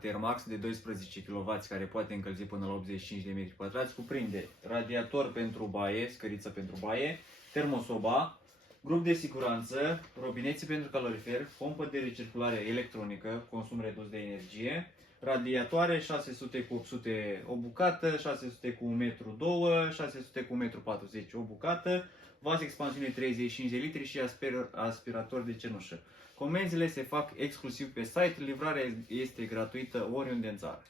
Thermax de 12 kW care poate încălzi până la 85 de m2, cuprinde radiator pentru baie, scăriță pentru baie, termosoba, grup de siguranță, robinețe pentru calorifer, pompă de recirculare electronică, consum redus de energie, radiatoare 600 cu 800 o bucată, 600 cu 1 metru 2, 600 cu 1 metru 40 o bucată, vas expansiune 35 de litri și aspirator de cenușă. Comenzile se fac exclusiv pe site, livrarea este gratuită oriunde în țară.